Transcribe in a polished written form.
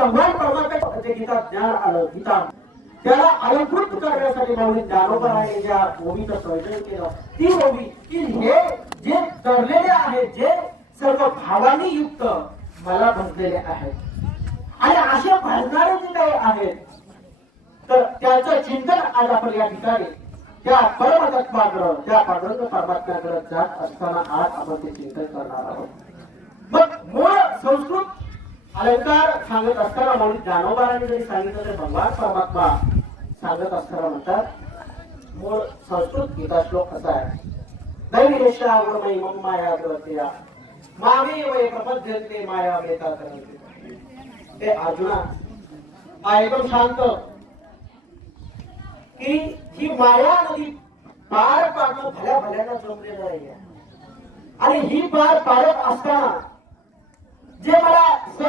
भगवान परमात्म्याचे गीता ज्ञान आलं, गीता त्याला अलंकृत करण्यासाठी माऊली ज्ञानोबराने ज्या ओवीचं सर्जन केलं, ती ओवी की हे जे तरलेले आहे, जे सर्व भावानी युक्त मला बनलेले आहेत, आणि असे भाजणारे जे काही आहेत, तर त्याचं चिंतन आज आपण या ठिकाणी त्या परमतत्वाकडे, त्या पांडुरंग परमात्म्याकडे जात असताना आज आपण ते चिंतन करणार आहोत. मग मूळ संस्कृत अलंकार सांगत असताना माऊली ज्ञानोबारांनी जरी सांगितलं तर भगवान परमात्मा सांगत असताना म्हणतात, मूळ संस्कृत गीता श्लोक असा आहे, दैविरेशा गुणमयी मम माया प्रवर्तया मामे वै प्रपद्यन्ते माया वेता करन्ते. हे अर्जुना एकदम शांत की ही माया नदी पार पाडणं भल्या भल्याला जमलेलं आहे, आणि ही पार पाडत असताना जे मला